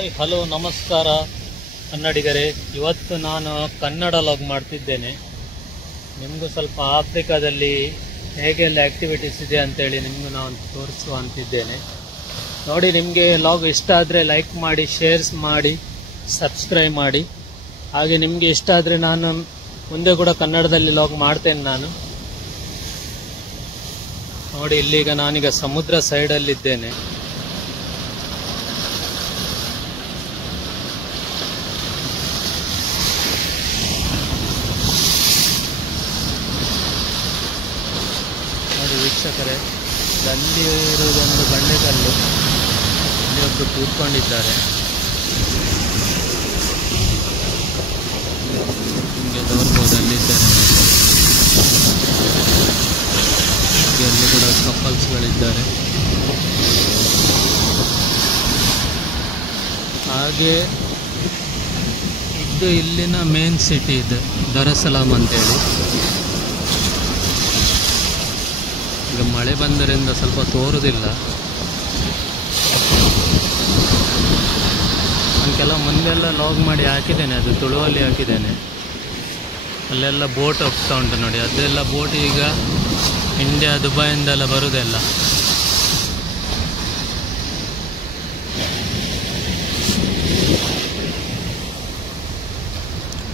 Hi hello ನಮಸ್ಕಾರ ಕನ್ನಡಿಗರೇ. ಇವತ್ತು ನಾನು ಕನ್ನಡ ಲಾಗ್ ಮಾಡ್ತಿದ್ದೇನೆ. ನಿಮಗೂ ಸ್ವಲ್ಪ ಆಫ್ರಿಕಾದಲ್ಲಿ ಹೇಗೆಲ್ಲ ಆ್ಯಕ್ಟಿವಿಟೀಸ್ ಇದೆ ಅಂತೇಳಿ ನಿಮಗೂ ನಾನು ತೋರಿಸುವ ಅಂತಿದ್ದೇನೆ. ನೋಡಿ, ನಿಮಗೆ ಲಾಗ್ ಇಷ್ಟ ಆದರೆ ಲೈಕ್ ಮಾಡಿ, ಶೇರ್ಸ್ ಮಾಡಿ, ಸಬ್ಸ್ಕ್ರೈಬ್ ಮಾಡಿ. ಹಾಗೆ ನಿಮಗೆ ಇಷ್ಟ ಆದರೆ ನಾನು ಮುಂದೆ ಕೂಡ ಕನ್ನಡದಲ್ಲಿ ಲಾಗ್ ಮಾಡ್ತೇನೆ ನಾನು. ನೋಡಿ, ಇಲ್ಲೀಗ ನಾನೀಗ ಸಮುದ್ರ ಸೈಡಲ್ಲಿದ್ದೇನೆ. ನೋಡಿ ವೀಕ್ಷಕರೇ, ಅಲ್ಲಿ ಇರುವುದೊಂದು ಬಂಡೆಕಲ್ಲು, ಇಲ್ಲಿ ಒಬ್ಬರು ಕೂತ್ಕೊಂಡಿದ್ದಾರೆ. ನಿಮಗೆ ತೋರ್ಬೋದು, ಅಲ್ಲಿದ್ದಾರೆ. ಅಲ್ಲಿ ಕೂಡ ಕಪಲ್ಸ್ಗಳಿದ್ದಾರೆ. ಹಾಗೆ ಇದು ಇಲ್ಲಿನ ಮೇನ್ ಸಿಟಿ, ಇದು ದರಸಲಾಮ್ ಅಂತೇಳಿ. ಈಗ ಮಳೆ ಬಂದರಿಂದ ಸ್ವಲ್ಪ ತೋರುವುದಿಲ್ಲ. ನಾನು ಕೆಲವು ಮುಂದೆಲ್ಲ ಲಾಗ್ ಮಾಡಿ ಹಾಕಿದ್ದೇನೆ, ಅದು ತುಳುವಲ್ಲಿ ಹಾಕಿದ್ದೇನೆ. ಅಲ್ಲೆಲ್ಲ ಬೋಟ್ ಹೋಗ್ತಾ ಉಂಟು ನೋಡಿ, ಅದೆಲ್ಲ ಬೋಟ್ ಈಗ ಇಂಡಿಯಾ ದುಬೈಯಿಂದೆಲ್ಲ ಬರುವುದೆಲ್ಲ.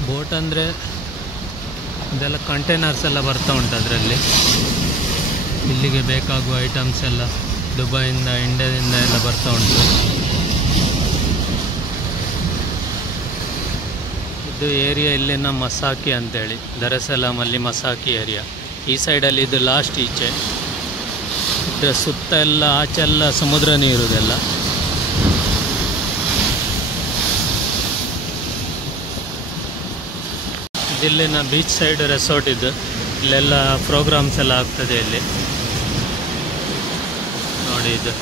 ಬೋಟ್ ಅಂದರೆ ಅದೆಲ್ಲ ಕಂಟೈನರ್ಸ್ ಎಲ್ಲ ಬರ್ತಾ ಉಂಟು ಅದರಲ್ಲಿ. ಇಲ್ಲಿಗೆ ಬೇಕಾಗುವ ಐಟಮ್ಸ್ ಎಲ್ಲ ದುಬೈಯಿಂದ, ಇಂಡಿಯಾದಿಂದ ಎಲ್ಲ ಬರ್ತಾ ಉಂಟು. ಇದು ಏರಿಯಾ ಇಲ್ಲಿನ ಮಸಾಕಿ ಅಂತೇಳಿ, ದರಸಲಾಮಲ್ಲಿ ಮಸಾಕಿ ಏರಿಯಾ. ಈ ಸೈಡಲ್ಲಿ ಇದು ಲಾಸ್ಟ್ ಈಚೆ. ಇದರ ಸುತ್ತ ಎಲ್ಲ ಆಚೆಲ್ಲ ಸಮುದ್ರ ನೀರುದೆಲ್ಲ. ಇಲ್ಲಿನ ಬೀಚ್ ಸೈಡ್ ರೆಸಾರ್ಟ್ ಇದು. ಇಲ್ಲೆಲ್ಲ ಪ್ರೋಗ್ರಾಮ್ಸ್ ಎಲ್ಲ ಆಗ್ತದೆ ಇಲ್ಲಿ. ನೋಡಿ, ಇದು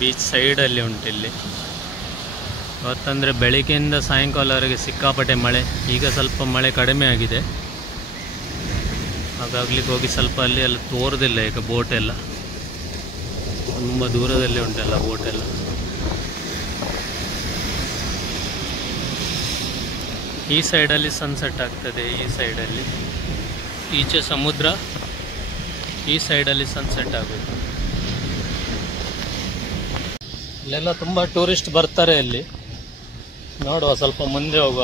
ಬೀಚ್ ಸೈಡಲ್ಲಿ ಉಂಟು ಇಲ್ಲಿ. ಇವತ್ತಂದರೆ ಬೆಳಿಗ್ಗೆಯಿಂದ ಸಾಯಂಕಾಲವರೆಗೆ ಸಿಕ್ಕಾಪಟ್ಟೆ ಮಳೆ. ಈಗ ಸ್ವಲ್ಪ ಮಳೆ ಕಡಿಮೆ ಆಗಿದೆ. ಹಾಗಾಗ್ಲಿಕ್ಕೆ ಹೋಗಿ ಸ್ವಲ್ಪ ಅಲ್ಲಿ ಎಲ್ಲ ತೋರುದಿಲ್ಲ ಈಗ. ಬೋಟೆಲ್ಲ ತುಂಬ ದೂರದಲ್ಲಿ ಉಂಟೆಲ್ಲ ಬೋಟೆಲ್ಲ. ಈ ಸೈಡಲ್ಲಿ ಸನ್ಸೆಟ್ ಆಗ್ತದೆ, ಈ ಸೈಡಲ್ಲಿ. ಈಚೆ ಸಮುದ್ರ, ಈ ಸೈಡಲ್ಲಿ ಸನ್ಸೆಟ್ ಆಗೋದು. ಇಲ್ಲೆಲ್ಲ ತುಂಬ ಟೂರಿಸ್ಟ್ ಬರ್ತಾರೆ ಇಲ್ಲಿ. ನೋಡುವ, ಸ್ವಲ್ಪ ಮುಂದೆ ಹೋಗುವ.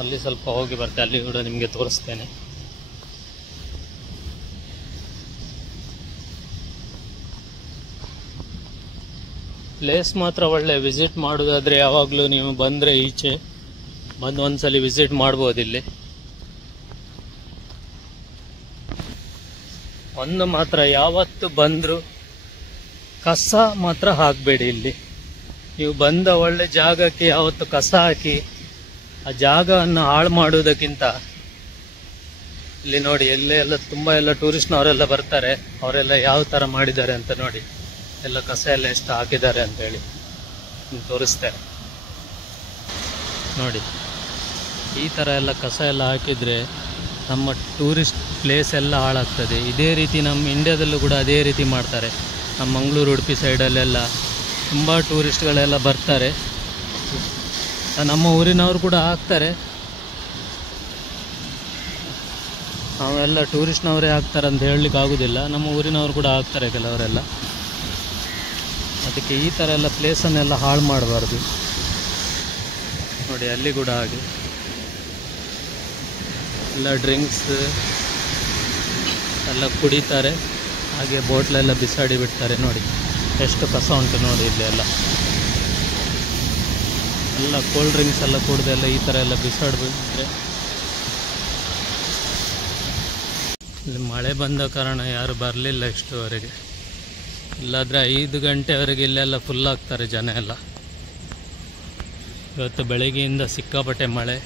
ಅಲ್ಲಿ ಸ್ವಲ್ಪ ಹೋಗಿ ಬರ್ತೇನೆ, ಅಲ್ಲಿ ಕೂಡ ನಿಮಗೆ ತೋರಿಸ್ತೇನೆ. ಪ್ಲೇಸ್ ಮಾತ್ರ ಒಳ್ಳೆ. ವಿಸಿಟ್ ಮಾಡೋದಾದರೆ ಯಾವಾಗಲೂ ನೀವು ಬಂದರೆ ಈಚೆ ಬಂದು ಒಂದ್ಸಲಿ ವಿಸಿಟ್ ಮಾಡ್ಬೋದು ಇಲ್ಲಿ. ಒಂದು ಮಾತ್ರ, ಯಾವತ್ತು ಬಂದರೂ ಕಸ ಮಾತ್ರ ಹಾಕಬೇಡಿ ಇಲ್ಲಿ. ನೀವು ಬಂದ ಒಳ್ಳೆ ಜಾಗಕ್ಕೆ ಯಾವತ್ತು ಕಸ ಹಾಕಿ ಆ ಜಾಗವನ್ನು ಹಾಳು ಮಾಡುವುದಕ್ಕಿಂತ, ಇಲ್ಲಿ ನೋಡಿ ಎಲ್ಲ ತುಂಬ ಎಲ್ಲ ಟೂರಿಸ್ಟ್ನವರೆಲ್ಲ ಬರ್ತಾರೆ. ಅವರೆಲ್ಲ ಯಾವ ಥರ ಮಾಡಿದ್ದಾರೆ ಅಂತ ನೋಡಿ. ಎಲ್ಲ ಕಸ ಎಲ್ಲ ಎಷ್ಟು ಹಾಕಿದ್ದಾರೆ ಅಂತೇಳಿ ತೋರಿಸ್ತಾರೆ ನೋಡಿ. ಈ ಥರ ಎಲ್ಲ ಕಸ ಎಲ್ಲ ಹಾಕಿದರೆ ನಮ್ಮ ಟೂರಿಸ್ಟ್ ಪ್ಲೇಸ್ ಎಲ್ಲ ಹಾಳಾಗ್ತದೆ. ಇದೇ ರೀತಿ ನಮ್ಮ ಇಂಡಿಯಾದಲ್ಲೂ ಕೂಡ ಅದೇ ರೀತಿ ಮಾಡ್ತಾರೆ. ನಮ್ಮ ಮಂಗಳೂರು, ಉಡುಪಿ ಸೈಡಲ್ಲೆಲ್ಲ ತುಂಬ ಟೂರಿಸ್ಟ್ಗಳೆಲ್ಲ ಬರ್ತಾರೆ. ನಮ್ಮ ಊರಿನವರು ಕೂಡ ಹಾಕ್ತಾರೆ. ನಾವೆಲ್ಲ ಟೂರಿಸ್ಟ್ನವರೇ ಹಾಕ್ತಾರೆ ಅಂತ ಹೇಳಲಿಕ್ಕೆ ಆಗೋದಿಲ್ಲ. ನಮ್ಮ ಊರಿನವರು ಕೂಡ ಹಾಕ್ತಾರೆ ಕೆಲವರೆಲ್ಲ. ಅದಕ್ಕೆ ಈ ಥರ ಎಲ್ಲ ಪ್ಲೇಸನ್ನೆಲ್ಲ ಹಾಳು ಮಾಡಬಾರ್ದು ನೋಡಿ. ಅಲ್ಲಿ ಕೂಡ ಹಾಗೆ ಎಲ್ಲ ಡ್ರಿಂಕ್ಸ್ ಎಲ್ಲ ಕುಡಿತಾರೆ. ಹಾಗೆ ಬೋಟ್ಲೆಲ್ಲ ಬಿಸಾಡಿ ಬಿಡ್ತಾರೆ. ನೋಡಿ ಎಷ್ಟು ಕಸ ಉಂಟು ನೋಡಿ ಇಲ್ಲಿ ಎಲ್ಲ ಕೋಲ್ಡ್ ಡ್ರಿಂಕ್ಸ್ ಎಲ್ಲ ಕುಡ್ದೆಲ್ಲ ಈ ಥರ ಎಲ್ಲ ಬಿಸಾಡಿಬಿಟ್ರೆ. ಇಲ್ಲಿ ಮಳೆ ಬಂದ ಕಾರಣ ಯಾರು ಬರಲಿಲ್ಲ ಇಷ್ಟುವರೆಗೆ. ಇಲ್ಲಾದರೆ 5 ಗಂಟೆವರೆಗೆ ಇಲ್ಲೆಲ್ಲ ಫುಲ್ ಆಗ್ತಾರೆ ಜನ ಎಲ್ಲ. ಇವತ್ತು ಬೆಳಗ್ಗೆಯಿಂದ ಸಿಕ್ಕಾಪಟ್ಟೆ ಮಳೆ.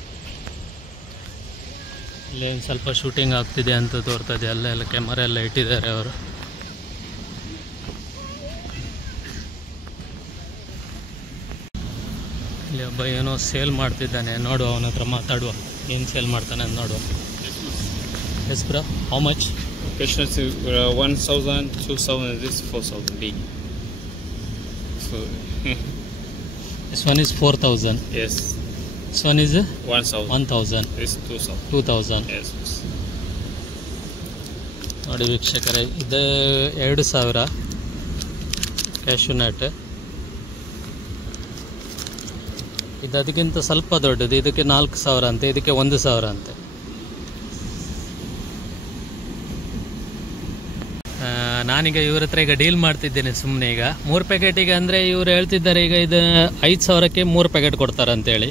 ಇಲ್ಲಿ ಒಂದು ಸ್ವಲ್ಪ ಶೂಟಿಂಗ್ ಆಗ್ತಿದೆ ಅಂತ ತೋರ್ತದೆ. ಅಲ್ಲೆಲ್ಲ ಕ್ಯಾಮರಾ ಎಲ್ಲ ಇಟ್ಟಿದ್ದಾರೆ ಅವರು. ಇಲ್ಲಿ ಒಬ್ಬ ಏನೋ ಸೇಲ್ ಮಾಡ್ತಿದ್ದಾನೆ. ನೋಡುವ, ಅವನ ಹತ್ರ ಮಾತಾಡುವ. ಏನು ಸೇಲ್ ಮಾಡ್ತಾನೆ ಅಂತ ನೋಡುವ. S bro, how much? Question is 1,000, 2,000, this 4,000 big. So This one is 4,000. yes, This one is 1,000. 1,000. This 2,000. 2,000. Yes. ನೋಡಿ ವೀಕ್ಷಕರೇ, ಇದು 2,000 ಕ್ಯಾಶ್ಯೂ ನಟ್. ಇದು ಅದಕ್ಕಿಂತ ಸ್ವಲ್ಪ ದೊಡ್ಡದು, ಇದಕ್ಕೆ 4,000 ಅಂತೆ, ಇದಕ್ಕೆ 1,000 ಅಂತೆ. ನಾನೀಗ ಇವ್ರ ಹತ್ರ ಈಗ ಡೀಲ್ ಮಾಡ್ತಿದ್ದೇನೆ ಸುಮ್ಮನೆ. ಈಗ 3 ಪ್ಯಾಕೆಟಿಗೆ ಅಂದರೆ ಇವ್ರು ಹೇಳ್ತಿದ್ದಾರೆ ಈಗ ಇದು 5,000ಕ್ಕೆ 3 ಪ್ಯಾಕೆಟ್ ಕೊಡ್ತಾರೆ ಅಂತೇಳಿ.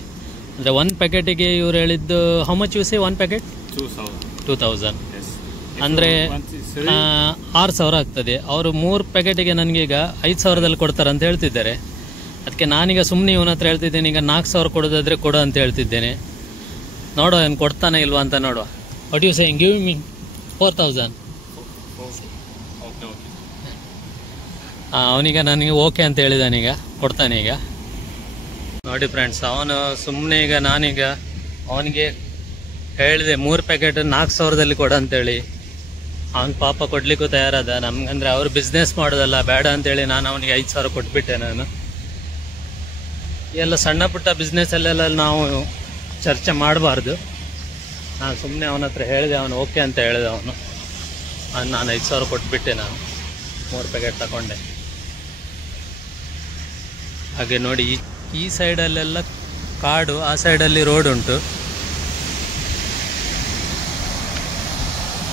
ಅಂದರೆ 1 ಪ್ಯಾಕೆಟಿಗೆ ಇವ್ರು ಹೇಳಿದ್ದು how much you say 1 packet? 2,000. ಅಂದರೆ 6,000 ಆಗ್ತದೆ. ಅವರು 3 ಪ್ಯಾಕೆಟಿಗೆ ನನಗೀಗ 5,000ದಲ್ಲಿ ಕೊಡ್ತಾರೆ ಅಂತ ಹೇಳ್ತಿದ್ದಾರೆ. ಅದಕ್ಕೆ ನಾನೀಗ ಸುಮ್ಮನೆ ಇವನ ಹತ್ರ ಹೇಳ್ತಿದ್ದೇನೆ, ಈಗ 4,000 ಕೊಡೋದಾದರೆ ಕೊಡು ಅಂತ ಹೇಳ್ತಿದ್ದೇನೆ. ನೋಡುವ ಏನು ಕೊಡ್ತಾನೆ ಇಲ್ವಾ ಅಂತ ನೋಡುವ. What you saying? Give me 4,000. ಅವನೀಗ ನನಗೆ ಓಕೆ ಅಂತ ಹೇಳಿದಾನೀಗ, ಕೊಡ್ತಾನೆ ಈಗ. ನೋಡಿ ಫ್ರೆಂಡ್ಸ್, ಅವನು ಸುಮ್ಮನೆ ಈಗ ನಾನೀಗ ಅವನಿಗೆ ಹೇಳಿದೆ 3 ಪ್ಯಾಕೆಟ್ 4,000ದಲ್ಲಿ ಕೊಡ ಅಂತೇಳಿ. ಅವನು ಪಾಪ ಕೊಡ್ಲಿಕ್ಕೂ ತಯಾರಾದ. ನಮ್ಗಂದ್ರೆ ಅವ್ರು ಬಿಸ್ನೆಸ್ ಮಾಡೋದಲ್ಲ, ಬೇಡ ಅಂತೇಳಿ ನಾನು ಅವನಿಗೆ 5,000 ಕೊಟ್ಬಿಟ್ಟೆ. ನಾನು ಎಲ್ಲ ಸಣ್ಣ ಪುಟ್ಟ ಬಿಸ್ನೆಸ್ಸಲ್ಲೆಲ್ಲ ನಾವು ಚರ್ಚೆ ಮಾಡಬಾರ್ದು. ನಾನು ಸುಮ್ಮನೆ ಅವನ ಹತ್ರ ಹೇಳಿದೆ, ಅವನು ಓಕೆ ಅಂತ ಹೇಳಿದೆ. ನಾನು 5,000 ಕೊಟ್ಬಿಟ್ಟೆ. ನಾನು 3 ಪ್ಯಾಕೆಟ್ ತಗೊಂಡೆ. ಹಾಗೆ ನೋಡಿ, ಈ ಸೈಡಲ್ಲೆಲ್ಲ ಕಾಡು, ಆ ಸೈಡಲ್ಲಿ ರೋಡ್ ಉಂಟು.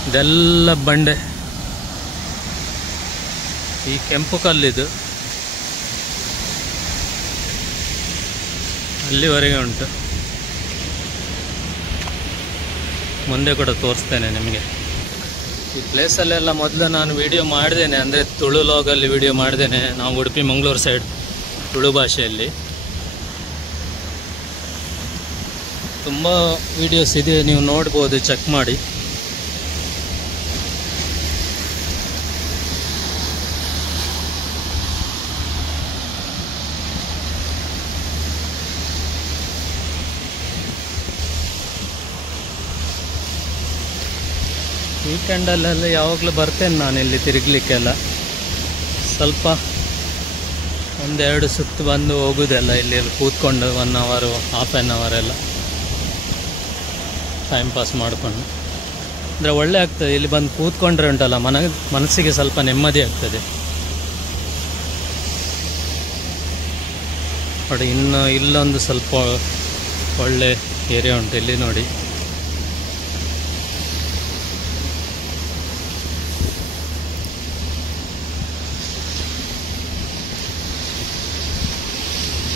ಇದೆಲ್ಲ ಬಂಡೆ. ಈ ಕೆಂಪು ಕಲ್ಲಿದು ಅಲ್ಲಿವರೆಗೆ ಉಂಟು. ಮುಂದೆ ಕೂಡ ತೋರಿಸ್ತೇನೆ ನಿಮಗೆ. ಈ ಪ್ಲೇಸಲ್ಲೆಲ್ಲ ಮೊದಲು ನಾನು ವಿಡಿಯೋ ಮಾಡಿದ್ದೇನೆ, ಅಂದರೆ ತುಳು ಲಾಗಲ್ಲಿ ವಿಡಿಯೋ ಮಾಡಿದ್ದೇನೆ. ನಾವು ಉಡುಪಿ ಮಂಗಳೂರು ಸೈಡ್ ತುಳು ಭಾಷೆಯಲ್ಲಿ ತುಂಬ ವಿಡಿಯೋಸ್ ಇದೆ, ನೀವು ನೋಡ್ಬೋದು, ಚೆಕ್ ಮಾಡಿ. ವೀಕೆಂಡಲ್ಲೆಲ್ಲ ಯಾವಾಗಲೂ ಬರ್ತೇನೆ ನಾನು ಇಲ್ಲಿ ತಿರುಗಲಿಕ್ಕೆಲ್ಲ. ಸ್ವಲ್ಪ 1-2 ಸುತ್ತು ಬಂದು ಹೋಗೋದೆಲ್ಲ, ಇಲ್ಲಿ ಕೂತ್ಕೊಂಡು 1 ಅವರ್, ಹಾಫ್ ಆನ್ ಅವರ್ ಎಲ್ಲ ಟೈಮ್ ಪಾಸ್ ಮಾಡಿಕೊಂಡು. ಅಂದರೆ ಒಳ್ಳೆ ಆಗ್ತದೆ ಇಲ್ಲಿ ಬಂದು ಕೂತ್ಕೊಂಡ್ರೆ ಉಂಟಲ್ಲ, ಮನಸ್ಸಿಗೆ ಸ್ವಲ್ಪ ನೆಮ್ಮದಿ ಆಗ್ತದೆ. ನೋಡಿ, ಇನ್ನು ಇಲ್ಲೊಂದು ಸ್ವಲ್ಪ ಒಳ್ಳೆ ಏರಿಯಾ ಉಂಟು ಇಲ್ಲಿ ನೋಡಿ.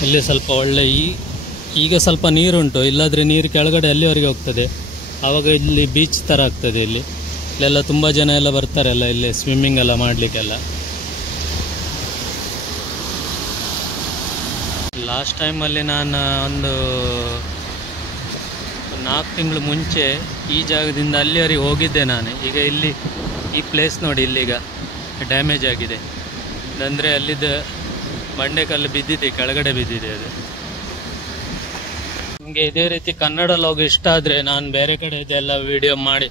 ಇಲ್ಲಿ ಸ್ವಲ್ಪ ಒಳ್ಳೆ ಈಗ ಸ್ವಲ್ಪ ನೀರುಂಟು, ಇಲ್ಲಾದರೆ ನೀರು ಕೆಳಗಡೆ ಅಲ್ಲಿವರೆಗೆ ಹೋಗ್ತದೆ. ಆವಾಗ ಇಲ್ಲಿ ಬೀಚ್ ಥರ ಆಗ್ತದೆ. ಇಲ್ಲೆಲ್ಲ ತುಂಬ ಜನ ಎಲ್ಲ ಬರ್ತಾರಲ್ಲ ಇಲ್ಲಿ ಸ್ವಿಮ್ಮಿಂಗ್ ಎಲ್ಲ ಮಾಡಲಿಕ್ಕೆಲ್ಲ. ಲಾಸ್ಟ್ ಟೈಮಲ್ಲಿ ನಾನು ಒಂದು 4 ತಿಂಗಳು ಮುಂಚೆ ಈ ಜಾಗದಿಂದ ಅಲ್ಲಿವರೆಗೆ ಹೋಗಿದ್ದೆ ನಾನು. ಈಗ ಇಲ್ಲಿ ಈ ಪ್ಲೇಸ್ ನೋಡಿ, ಇಲ್ಲಿಗ ಡ್ಯಾಮೇಜ್ ಆಗಿದೆ. ಅಂದರೆ ಅಲ್ಲಿದ್ದು ಬಂಡೆಕಲ್ಲು ಬಿದ್ದಿದೆ, ಕೆಳಗಡೆ ಬಿದ್ದಿದೆ ಅದು. ನಿಮಗೆ ಇದೇ ರೀತಿ ಕನ್ನಡ ಲಾಗ್ ಇಷ್ಟ ಆದರೆ ನಾನು ಬೇರೆ ಕಡೆ ಇದೆಲ್ಲ ವಿಡಿಯೋ ಮಾಡಿ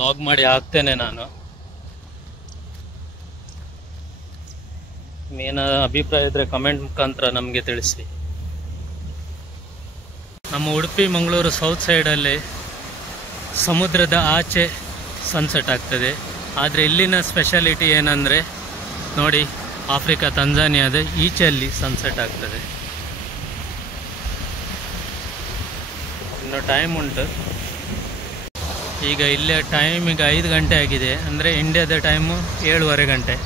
ಲಾಗ್ ಮಾಡಿ ಹಾಕ್ತೇನೆ ನಾನು. ಏನ ಅಭಿಪ್ರಾಯ ಇದ್ದರೆ ಕಮೆಂಟ್ ಮುಖಾಂತರ ನಮಗೆ ತಿಳಿಸಿ. ನಮ್ಮ ಉಡುಪಿ ಮಂಗಳೂರು ಸೌತ್ ಸೈಡಲ್ಲಿ ಸಮುದ್ರದ ಆಚೆ ಸನ್ಸೆಟ್ ಆಗ್ತದೆ. ಆದರೆ ಇಲ್ಲಿನ ಸ್ಪೆಷಾಲಿಟಿ ಏನಂದರೆ ನೋಡಿ, ಆಫ್ರಿಕಾ ತಂಜಾನಿಯಾದ ಈಚೆಯಲ್ಲಿ ಸನ್ಸೆಟ್ ಆಗ್ತದೆ. ಇನ್ನು ಟೈಮ್ ಉಂಟು. ಈಗ ಇಲ್ಲೇ ಟೈಮ್ ಈಗ 5 ಗಂಟೆ ಆಗಿದೆ. ಅಂದರೆ ಇಂಡಿಯಾದ ಟೈಮು 7:30 ಗಂಟೆ.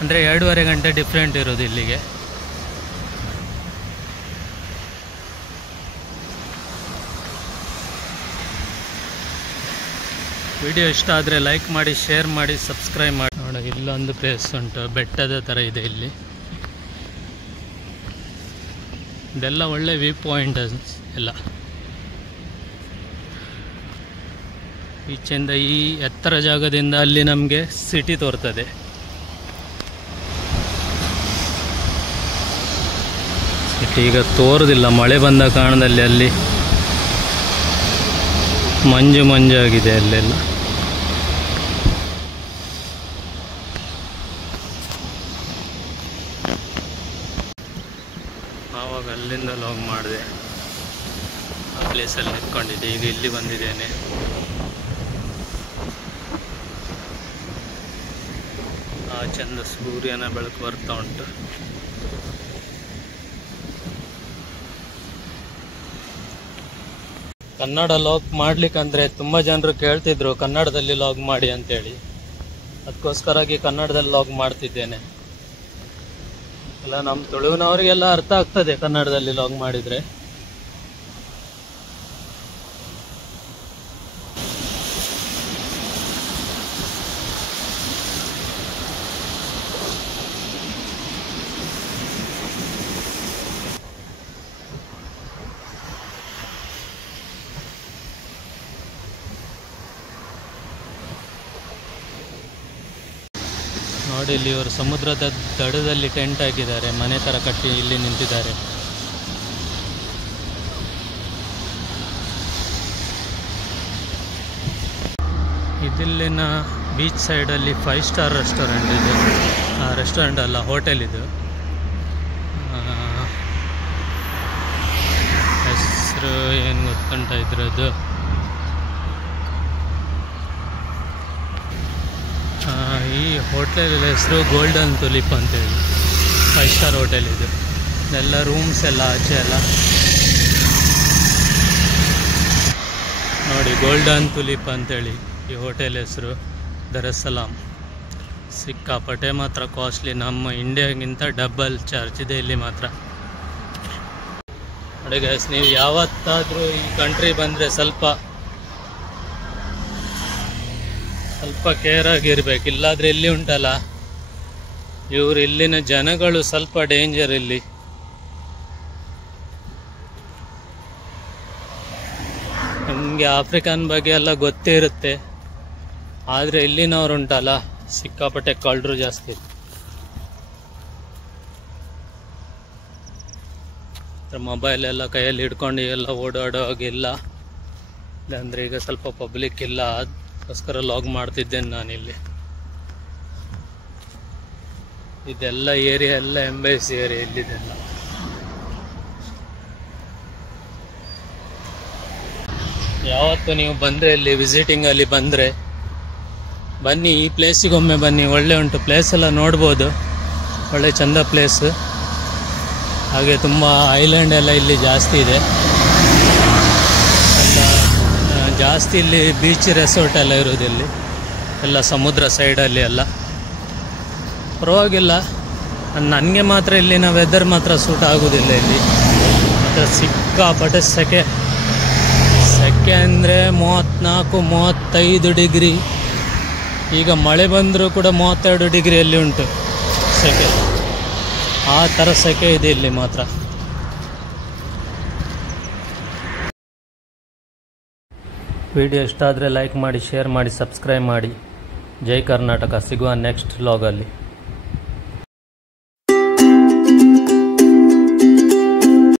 ಅಂದರೆ 2:30 ಗಂಟೆ ಡಿಫ್ರೆಂಟ್ ಇರೋದು ಇಲ್ಲಿಗೆ. ವಿಡಿಯೋ ಇಷ್ಟ ಆದರೆ ಲೈಕ್ ಮಾಡಿ, ಶೇರ್ ಮಾಡಿ, ಸಬ್ಸ್ಕ್ರೈಬ್ ಮಾಡಿ. ನೋಡಿ, ಇಲ್ಲೊಂದು ಪ್ಲೇಸ್ ಉಂಟು, ಬೆಟ್ಟದ ಥರ ಇದೆ ಇಲ್ಲಿ. ಇದೆಲ್ಲ ಒಳ್ಳೆ ವ್ಯೂ ಪಾಯಿಂಟ್ ಎಲ್ಲ. ಈಚೆಯಿಂದ ಈ ಎತ್ತರ ಜಾಗದಿಂದ ಅಲ್ಲಿ ನಮಗೆ ಸಿಟಿ ತೋರ್ತದೆ. ಸಿಟಿ ಈಗ ತೋರುದಿಲ್ಲ, ಮಳೆ ಬಂದ ಕಾರಣದಲ್ಲಿ ಅಲ್ಲಿ ಮಂಜು ಮಂಜಾಗಿದೆ ಅಲ್ಲೆಲ್ಲ. ಆವಾಗ ಅಲ್ಲಿಂದ ಲಾಗ್ ಮಾಡಿದೆ. ಆ ಪ್ಲೇಸಲ್ಲಿ ನಿಂತ್ಕೊಂಡಿದ್ದೆ. ಈಗ ಇಲ್ಲಿ ಬಂದಿದ್ದೇನೆ. ಆ ಚಂದ ಸೂರ್ಯನ ಬೆಳಕು ಬರ್ತಾ ಉಂಟು. ಕನ್ನಡ ಲಾಗ್ ಮಾಡ್ಲಿಕ್ಕಂದ್ರೆ ತುಂಬ ಜನರು ಕೇಳ್ತಿದ್ರು ಕನ್ನಡದಲ್ಲಿ ಲಾಗ್ ಮಾಡಿ ಅಂತೇಳಿ. ಅದಕ್ಕೋಸ್ಕರಾಗಿ ಕನ್ನಡದಲ್ಲಿ ಲಾಗ್ ಮಾಡ್ತಿದ್ದೇನೆ. ಎಲ್ಲ ನಮ್ಮ ತುಳುವಿನವರಿಗೆಲ್ಲ ಅರ್ಥ ಆಗ್ತದೆ ಕನ್ನಡದಲ್ಲಿ ಲಾಗ್ ಮಾಡಿದರೆ. ನೋಡಿ, ಇಲ್ಲಿ ಇವರು ಸಮುದ್ರದ ದಡದಲ್ಲಿ ಟೆಂಟ್ ಹಾಕಿದ್ದಾರೆ, ಮನೆ ಥರ ಕಟ್ಟಿ ಇಲ್ಲಿ ನಿಂತಿದ್ದಾರೆ. ಇದಿಲ್ಲಿನ ಬೀಚ್ ಸೈಡಲ್ಲಿ 5 ಸ್ಟಾರ್ ರೆಸ್ಟೋರೆಂಟ್ ಇದೆ. ರೆಸ್ಟೋರೆಂಟ್ ಅಲ್ಲ, ಹೋಟೆಲ್ ಇದು. ಹೆಸರು ಏನು ಗೊತ್ತುಂಟ ಇದ್ರದ್ದು? ಈ ಹೋಟೆಲ್ ಹೆಸರು ಗೋಲ್ಡನ್ ತುಲಿಪ್ ಅಂತೇಳಿ. 5 ಸ್ಟಾರ್ ಹೋಟೆಲ್ ಇದು. ಇದೆಲ್ಲ ರೂಮ್ಸ್ ಎಲ್ಲ ಆಚೆ ಎಲ್ಲ ನೋಡಿ, ಗೋಲ್ಡನ್ ತುಲಿಪ್ ಅಂತೇಳಿ ಈ ಹೋಟೆಲ್ ಹೆಸರು. ದರಸಲಾಂ. ಸಿಕ್ಕಾಪಟ್ಟೆ ಮಾತ್ರ ಕಾಸ್ಟ್ಲಿ. ನಮ್ಮ ಇಂಡಿಯಾಗಿಂತ ಡಬಲ್ ಚಾರ್ಜ್ ಇದೆ ಇಲ್ಲಿ ಮಾತ್ರ. ನೋಡಿ ಗೈಸ್, ನೀವು ಯಾವತ್ತಾದರೂ ಈ ಕಂಟ್ರಿ ಬಂದರೆ ಸ್ವಲ್ಪ ಕೇರ್ ಆಗಿರ್ಬೇಕು. ಇಲ್ಲಾದ್ರೆ ಇಲ್ಲಿ ಉಂಟಲ್ಲ, ಇವರು ಇಲ್ಲಿನ ಜನಗಳು ಸ್ವಲ್ಪ ಡೇಂಜರ್. ಇಲ್ಲಿ ನಮಗೆ ಆಫ್ರಿಕನ್ ಬಗ್ಗೆ ಎಲ್ಲ ಗೊತ್ತೇ ಇರುತ್ತೆ, ಆದರೆ ಇಲ್ಲಿನವ್ರು ಉಂಟಲ್ಲ ಸಿಕ್ಕಾಪಟ್ಟೆ ಕಳ್ಳರು ಜಾಸ್ತಿ. ಮೊಬೈಲ್ ಎಲ್ಲ ಕೈಯಲ್ಲಿ ಹಿಡ್ಕೊಂಡು ಎಲ್ಲ ಓಡಾಡೋ ಹಾಗಿಲ್ಲ. ಇಲ್ಲಾಂದರೆ ಈಗ ಸ್ವಲ್ಪ ಪಬ್ಲಿಕ್ ಇಲ್ಲ, ಅದಕ್ಕೋಸ್ಕರ ಲಾಗ್ ಮಾಡ್ತಿದ್ದೇನೆ ನಾನಿಲ್ಲಿ. ಇದೆಲ್ಲ ಏರಿಯಾ ಎಲ್ಲ ಎಂಬಸಿ ಏರಿಯಾ ಇಲ್ಲಿದೆಲ್ಲ. ಯಾವತ್ತು ನೀವು ಬಂದರೆ ಇಲ್ಲಿ ವಿಸಿಟಿಂಗಲ್ಲಿ ಬಂದರೆ ಬನ್ನಿ, ಈ ಪ್ಲೇಸಿಗೊಮ್ಮೆ ಬನ್ನಿ. ಒಳ್ಳೆ ಉಂಟು, ಪ್ಲೇಸ್ ಎಲ್ಲ ನೋಡ್ಬೋದು, ಒಳ್ಳೆ ಚಂದ ಪ್ಲೇಸ್. ಹಾಗೆ ತುಂಬ ಐಲ್ಯಾಂಡ್ ಎಲ್ಲ ಇಲ್ಲಿ ಜಾಸ್ತಿ ಇದೆ. ಜಾಸ್ತಿ ಇಲ್ಲಿ ಬೀಚ್ ರೆಸಾರ್ಟ್ ಎಲ್ಲ ಇರೋದಿಲ್ಲಿ, ಎಲ್ಲ ಸಮುದ್ರ ಸೈಡಲ್ಲಿ ಎಲ್ಲ. ಪರವಾಗಿಲ್ಲ, ನನಗೆ ಮಾತ್ರ ಇಲ್ಲಿನ ವೆದರ್ ಮಾತ್ರ ಸೂಟ್ ಆಗೋದಿಲ್ಲ. ಇಲ್ಲಿ ಮಾತ್ರ ಸಿಕ್ಕಾಪಟ್ಟೆ ಸೆಕೆ ಅಂದರೆ 34-35 ಡಿಗ್ರಿ. ಈಗ ಮಳೆ ಬಂದರೂ ಕೂಡ 32 ಡಿಗ್ರಿಯಲ್ಲಿ ಉಂಟು ಸೆಕೆ. ಆ ಥರ ಸೆಕೆ ಇದೆ ಇಲ್ಲಿ ಮಾತ್ರ. ವಿಡಿಯೋ ಇಷ್ಟ ಆದರೆ ಲೈಕ್ ಮಾಡಿ, ಶೇರ್ ಮಾಡಿ, ಸಬ್ಸ್ಕ್ರೈಬ್ ಮಾಡಿ. ಜೈ ಕರ್ನಾಟಕ. ಸಿಗುವ ನೆಕ್ಸ್ಟ್ ವ್ಲಾಗಲ್ಲಿ.